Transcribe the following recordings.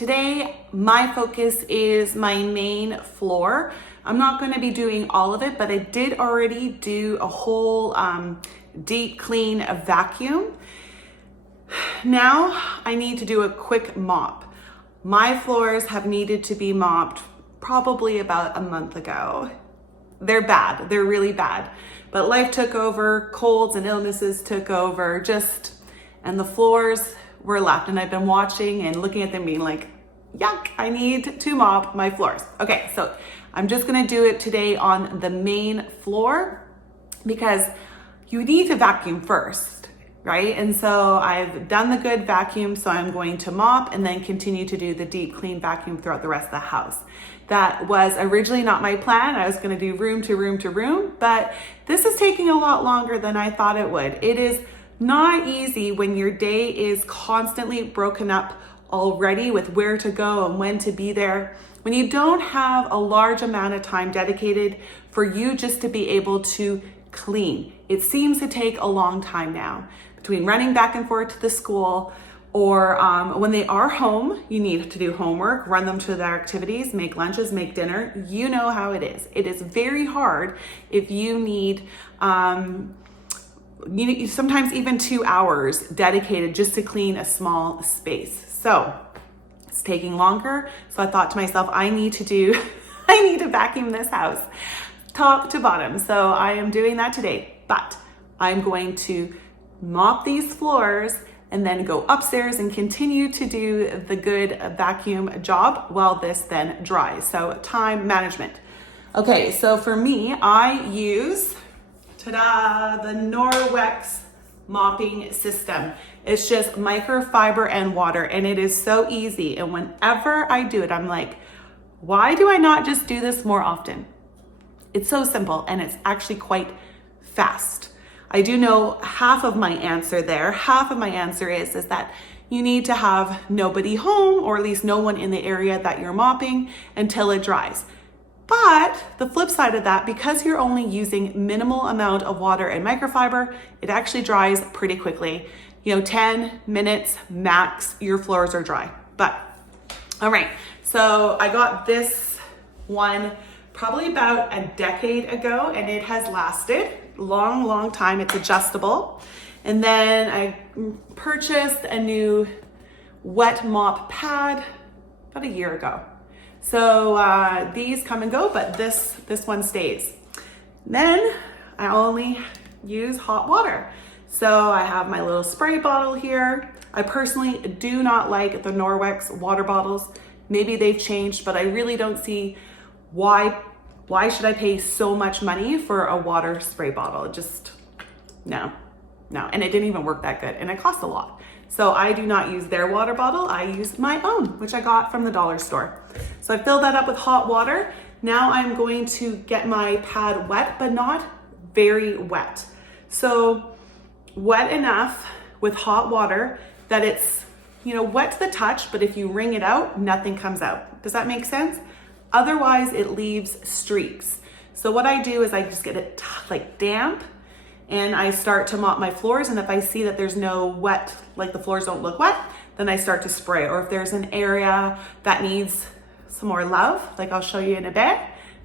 Today, my focus is my main floor. I'm not going to be doing all of it, but I did already do a whole deep clean vacuum. Now I need to do a quick mop. My floors have needed to be mopped probably about a month ago. They're bad, they're really bad. But life took over, colds and illnesses took over, and the floors were left. And I've been watching and looking at them being like, yuck, I need to mop my floors. Okay, so I'm just gonna do it today on the main floor because you need to vacuum first, right? And so I've done the good vacuum, so I'm going to mop and then continue to do the deep clean vacuum throughout the rest of the house. That was originally not my plan. I was gonna do room to room to room, but this is taking a lot longer than I thought it would. It is not easy when your day is constantly broken up already with where to go and when to be there. When you don't have a large amount of time dedicated for you just to be able to clean. It seems to take a long time now between running back and forth to the school or when they are home, you need to do homework, run them to their activities, make lunches, make dinner. You know how it is. It is very hard if you need sometimes even 2 hours dedicated just to clean a small space. So it's taking longer. So I thought to myself, I need to vacuum this house top to bottom. So I am doing that today, but I'm going to mop these floors and then go upstairs and continue to do the good vacuum job while this then dries. So time management. Okay, so for me, I use, ta-da, the Norwex mopping system. It's just microfiber and water, and it is so easy. And whenever I do it, I'm like, why do I not just do this more often? It's so simple, and it's actually quite fast. I do know half of my answer there. Half of my answer is that you need to have nobody home, or at least no one in the area that you're mopping until it dries. But the flip side of that, because you're only using minimal amount of water and microfiber, it actually dries pretty quickly. 10 minutes max, your floors are dry. But, all right, so I got this one probably about a decade ago, and it has lasted long time. It's adjustable. And then I purchased a new wet mop pad about a year ago. So these come and go, but this one stays. Then I only use hot water. So I have my little spray bottle here. I personally do not like the Norwex water bottles. Maybe they've changed, but I really don't see why should I pay so much money for a water spray bottle? Just, no. And it didn't even work that good, and it cost a lot. So I do not use their water bottle. I use my own, which I got from the dollar store. So I filled that up with hot water. Now I'm going to get my pad wet, but not very wet. So wet enough with hot water that it's, wet to the touch, but if you wring it out, nothing comes out. Does that make sense? Otherwise, it leaves streaks. So what I do is I just get it damp, and I start to mop my floors. And if I see that there's no wet, like the floors don't look wet, then I start to spray. Or if there's an area that needs some more love, like I'll show you in a bit,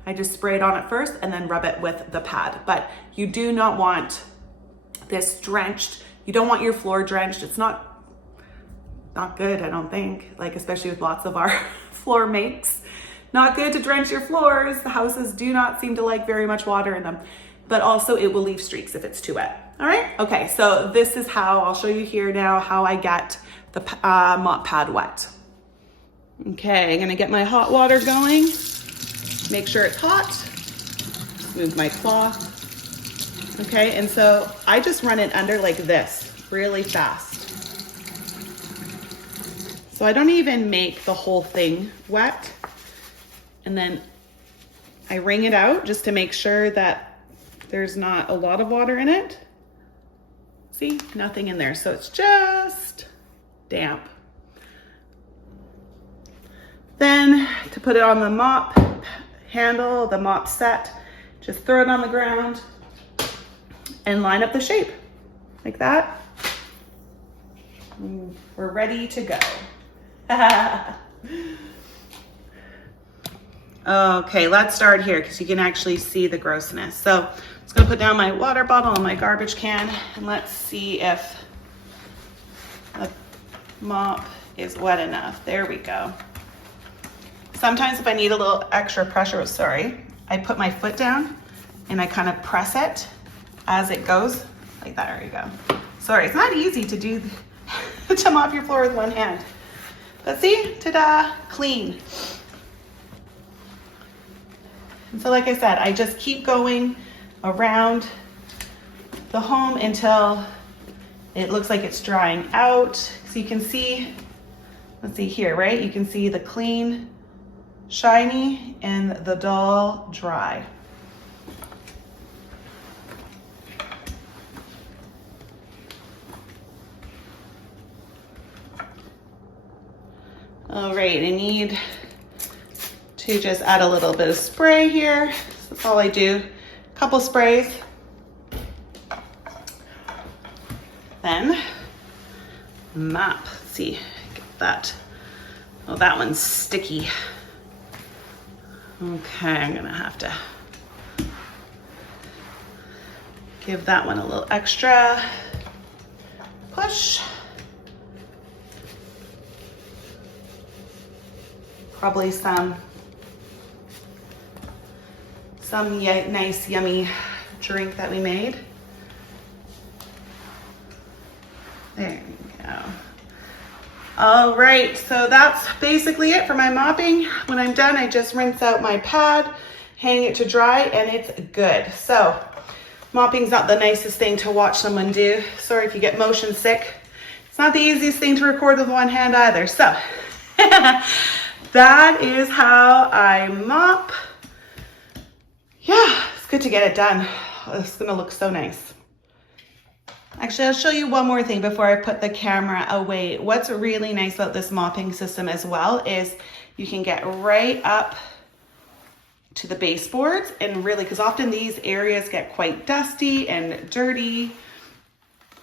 I just spray it on it first and then rub it with the pad. But you do not want this drenched. You don't want your floor drenched. It's not good, I don't think, especially with lots of our floor mates. Not good to drench your floors. The houses do not seem to like very much water in them, but also it will leave streaks if it's too wet. All right, okay, so this is how, I'll show you here now how I get the mop pad wet. Okay, I'm gonna get my hot water going. Make sure it's hot. Move my cloth. Okay, and so I just run it under like this, really fast. So I don't even make the whole thing wet. And then I wring it out just to make sure that there's not a lot of water in it. See, nothing in there. So it's just damp. Then to put it on the mop handle, the mop set, just throw it on the ground and line up the shape like that. We're ready to go. Okay, let's start here because you can actually see the grossness. So I'm just gonna put down my water bottle and my garbage can, and let's see if the mop is wet enough. There we go. Sometimes if I need a little extra pressure, I put my foot down and I kind of press it as it goes, like that. There you go. Sorry, it's not easy to do, to mop your floor with one hand. But see, ta-da, clean. And so like I said, I just keep going around the home until it looks like it's drying out. So you can see, let's see here, right? You can see the clean, shiny, and the dull, dry. All right, I need to just add a little bit of spray here. That's all I do, a couple sprays. Then mop, let's see, get that. Oh, that one's sticky. Okay, I'm gonna have to give that one a little extra push. Probably some nice, yummy drink that we made. There you go. All right, so that's basically it for my mopping. When I'm done, I just rinse out my pad, hang it to dry, and it's good. So mopping's not the nicest thing to watch someone do. Sorry if you get motion sick. It's not the easiest thing to record with one hand either. So that is how I mop. Yeah, it's good to get it done. It's gonna look so nice. Actually, I'll show you one more thing before I put the camera away. What's really nice about this mopping system as well is you can get right up to the baseboards, and really, because often these areas get quite dusty and dirty,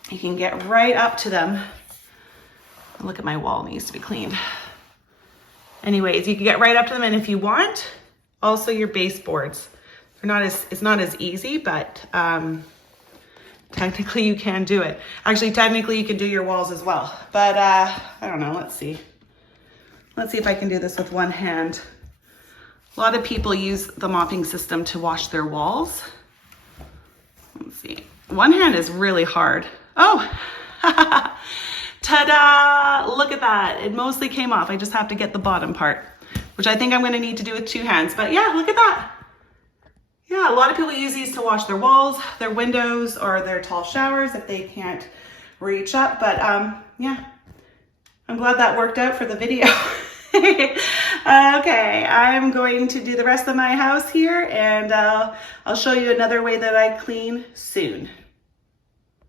you can get right up to them. Look at my wall, it needs to be cleaned. Anyways, you can get right up to them, and if you want, also your baseboards. It's not as easy, but technically you can do it. Actually, technically you can do your walls as well. But I don't know, let's see. Let's see if I can do this with one hand. A lot of people use the mopping system to wash their walls. Let's see. One hand is really hard. Oh, ta-da! Look at that. It mostly came off. I just have to get the bottom part, which I think I'm gonna need to do with two hands. But yeah, look at that. Yeah, a lot of people use these to wash their walls, their windows, or their tall showers if they can't reach up. But yeah, I'm glad that worked out for the video. Okay, I'm going to do the rest of my house here, and I'll show you another way that I clean soon.